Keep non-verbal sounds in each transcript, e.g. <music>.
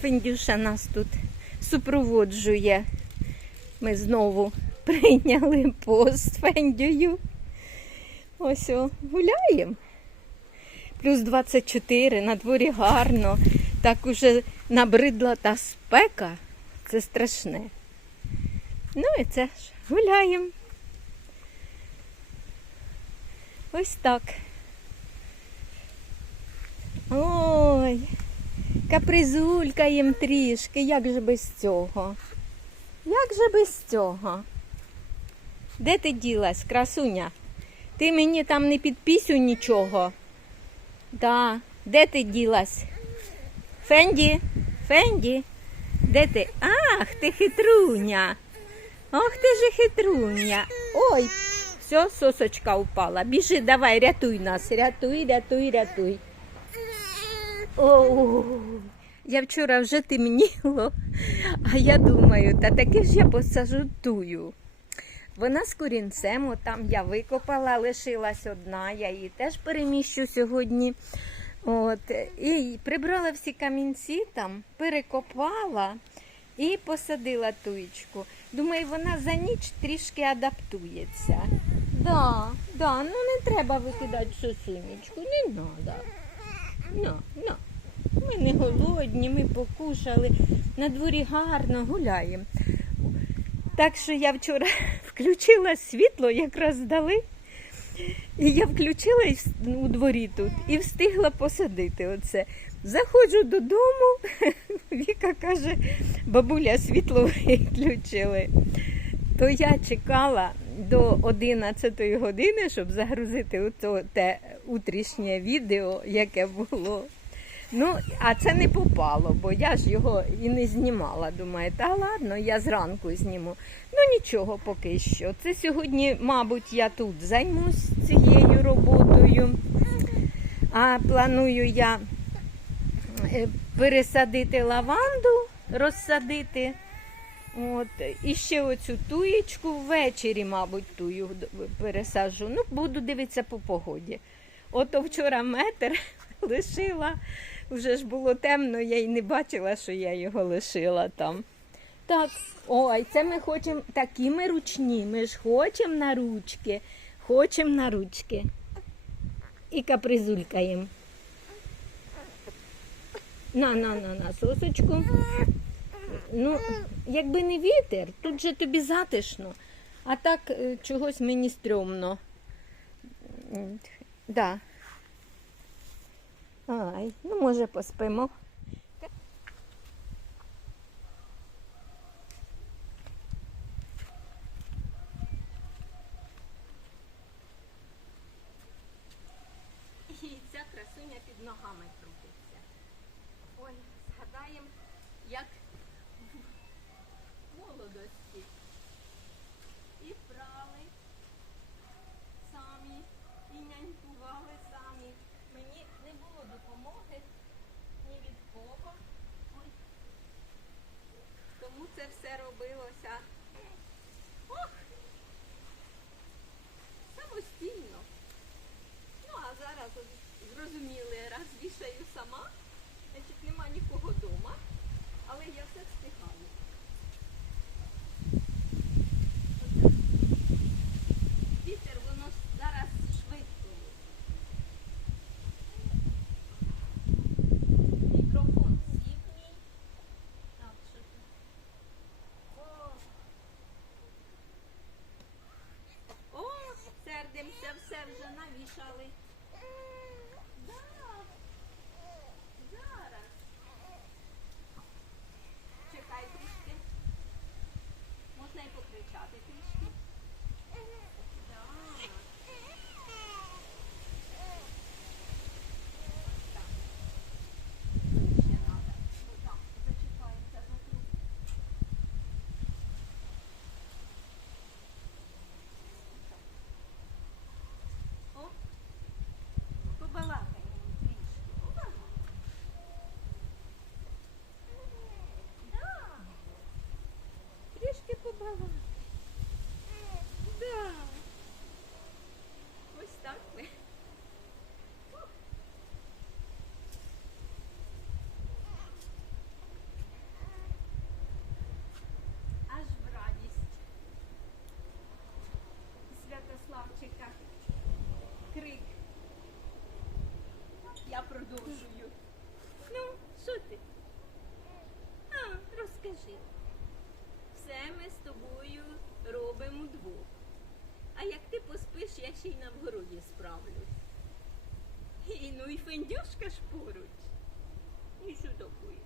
Фіндюша нас тут супроводжує. Ми знову <laughs> прийняли пост Фендюю. Ось о, гуляємо. Плюс 24, на дворі гарно. Так уже набридла та спека. Це страшне. Ну і це ж гуляємо. Ось так. Ой, капризулькаєм трішки, як же без цього? Як же без цього? Де ти ділась, красуня? Ти мені там не підписуй нічого. Да. Де ти ділась? Фенді? Фенді? Де ти? Ах, ти хитруня. Ох ти же хитруня. Ой, все, сосочка упала. Біжи, давай, рятуй нас. Рятуй, рятуй, рятуй. О, я вчора вже темніло, а я думаю, та таки ж я посажу тую. Вона з корінцем, там я викопала, лишилась одна, я її теж переміщу сьогодні. От, і прибрала всі камінці там, перекопала і посадила туєчку. Думаю, вона за ніч трішки адаптується. Да, да, ну не треба викидати сосунечку, не треба. Не голодні, ми покушали. На дворі гарно гуляємо. Так що я вчора <laughs> включила світло, якраз дали. І я включила у дворі тут і встигла посадити оце. Заходжу додому, <laughs> Віка каже, бабуля світло <laughs> виключили. То я чекала до 11 години, щоб загрузити те утрішнє відео, яке було. Ну, а це не попало, бо я ж його і не знімала. Думаю, та ладно, я зранку зніму. Ну нічого поки що. Це сьогодні, мабуть, я тут займусь цією роботою. А планую я е, пересадити лаванду, розсадити. От, і ще оцю туєчку ввечері, мабуть, тую пересаджу. Ну, буду дивитися по погоді. Ото вчора метр <laughs> лишила, вже ж було темно, я й не бачила, що я його лишила там. Так, ой, це ми хочемо такі ми ручні, ми ж хочемо на ручки, хочемо на ручки. І капризулькаємо. На, на, на, на, сосочку. Ну, якби не вітер, тут же тобі затишно, а так е, чогось мені стрьомно. Да. Ай, ну може поспимо. І ця красуня під ногами крутиться. Ой, згадаємо, як в молодості. І прали самі, і нянькували самі. Мені не було допомоги ні від кого. Ой. Тому це все робилося. Ох! Самостійно. Ну, а зараз от зрозуміли, раз вішаю сама, значить нема нікого вдома, Мікрофон сів. Так, що тут? О, сердимося, все вже навішали. Да. Зараз. Чекай трішки. Можна і покричати трішки. Да. Так. Ще надо. Отак, зачіпається за трубку. О, ще й на вгороді справлюсь. І, ну і фендюшка ж поруч. І що таке?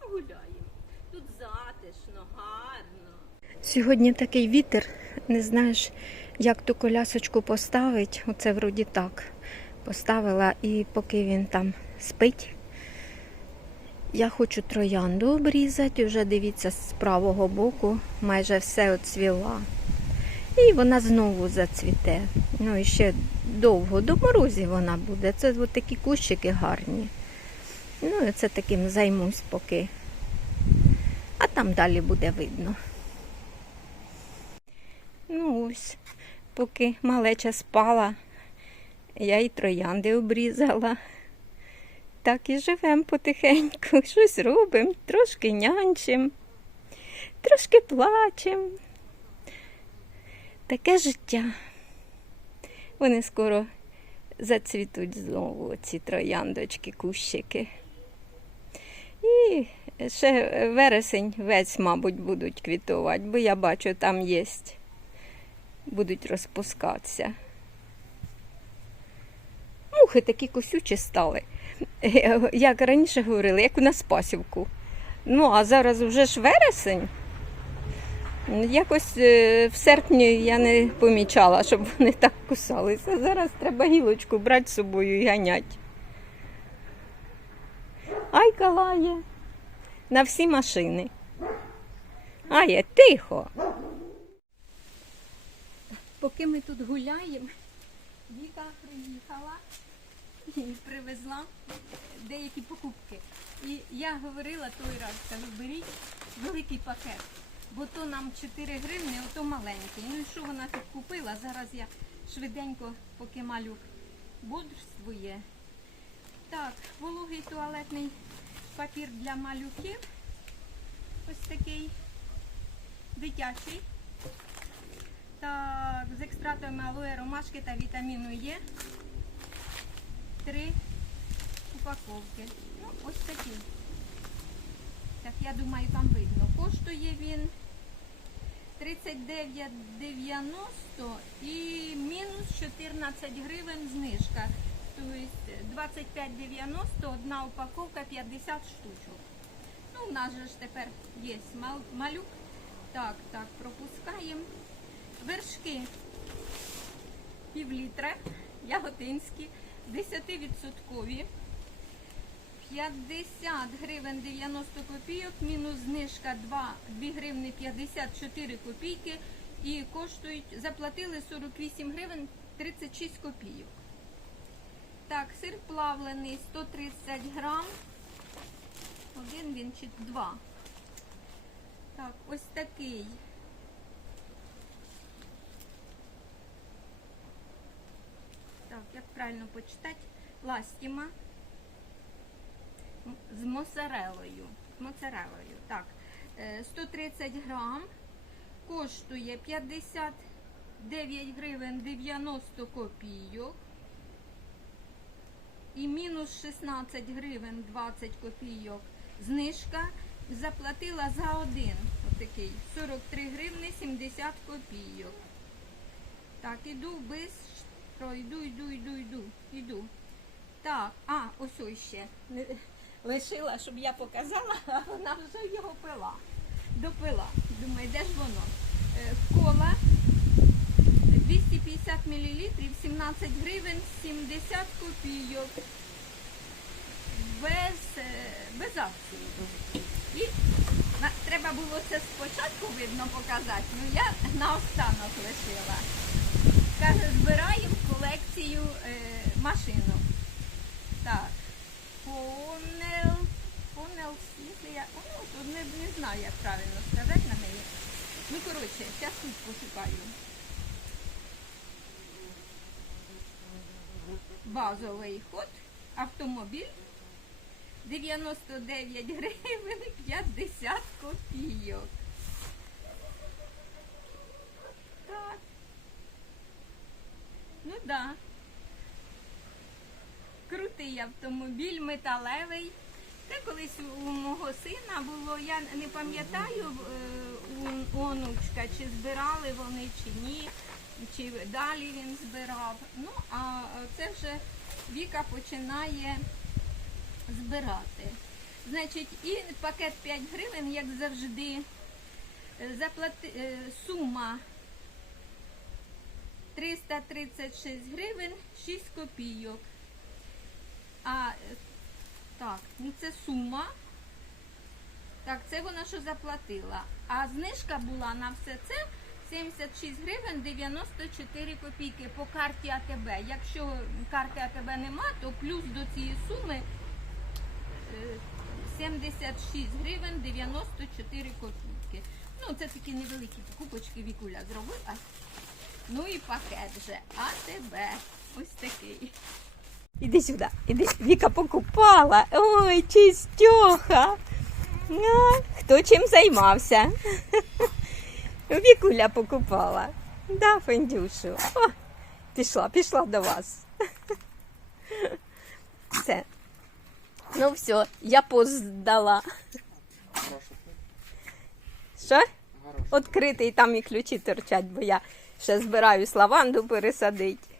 Гуляємо. Тут затишно, гарно. Сьогодні такий вітер, не знаєш, як ту колясочку поставить. Оце вроді так. Поставила, і поки він там спить, я хочу троянду обрізати. Вже дивіться, з правого боку майже все оцвіла. І вона знову зацвіте. Ну і ще довго, до морозів вона буде. Це от такі кущики гарні. Ну, і це таким займусь поки. А там далі буде видно. Ну ось, поки малеча спала, я і троянди обрізала. Так і живемо потихеньку, щось робимо, трошки нянчим, трошки плачемо. Таке життя. Вони скоро зацвітуть знову ці трояндочки, кущики. І ще вересень весь, мабуть, будуть квітувати, бо я бачу, там є. Будуть розпускатися. Мухи такі косючі стали. Як раніше говорили, як у нас пасівку. Ну, а зараз вже ж вересень. Якось е, в серпні я не помічала, щоб вони так кусалися. Зараз треба гілочку брати з собою і ганять. Айка лає на всі машини. Ає, тихо. Поки ми тут гуляємо, Віка приїхала і привезла деякі покупки. І я говорила той раз, кажу, беріть великий пакет, бо то нам 4 гривни, а то маленький. Ну і що вона тут купила? Зараз я швиденько, поки малюк бодрствує. Так, вологий туалетний папір для малюків. Ось такий дитячий. Так, з екстрактами алоє, ромашки та вітаміну Е. Три упаковки. Ну, ось такий. Так, я думаю, там видно. Коштує він 39,90 і мінус 14 гривень знижка. Тобто 25,90 одна упаковка 50 штучок. Ну, у нас же ж тепер є малюк. Так, так, пропускаємо. Вершки пів літра, яготинські, 10%. 50 гривень 90 копійок, мінус знижка 2, 2 гривни 54 копійки і коштують, заплатили 48 гривень 36 копійок. Так, сир плавлений 130 грам. Один він чи два. Так, ось такий. Так, як правильно почитати? Ластіма з моцарелою. Моцарелою. Так, е, 130 грам. Коштує 59 гривень 90 копійок. І мінус 16 гривень 20 копійок. Знижка заплатила за один. Отакий 43 гривни 70 копійок. Так, іду бистро, йду, йду, йду, йду, йду. Так, а, ось ось ще. Лишила, щоб я показала, а вона вже його пила. Допила. Думаю, де ж воно? Е, Кола 250 мл, 17 гривень 70 копійок. Без, е, без акції. І на, треба було це спочатку видно показати, ну я наостанок лишила. Каже, збираємо колекцію е, машинок. Так. Понел, якщо я. Ну, не, не знаю, як правильно сказати на неї. Ну, коротше, зараз тут пошукаю. Базовий ход, автомобіль 99 гривень 50 копійок. Так. Ну так. Да. Крутий автомобіль, металевий. Це колись у мого сина було, я не пам'ятаю е, у онучка, чи збирали вони чи ні. чи далі він збирав. Ну, а це вже Віка починає збирати. Значить, і пакет 5 гривень, як завжди, Е, заплати, е, сума 336 гривень 6 копійок. А е, так, ну це сума. Так, це вона що заплатила. А знижка була на все це 76 гривень 94 копійки по карті АТБ. Якщо карти АТБ нема, то плюс до цієї суми е, 76 гривень 94 копійки. Ну, це такі невеликі покупочки Вікуля зробила. Ну і пакет вже АТБ. Ось такий. Іди сюди, іди. Віка покупала. Ой, чистьоха. А, хто чим займався? <laughs> Вікуля покупала. Да, Фендюшу. О, пішла, пішла до вас. <laughs> Все. Ну все, я пост здала. Що? Відкритий, там і ключі торчать, бо я ще збираюсь лаванду пересадити.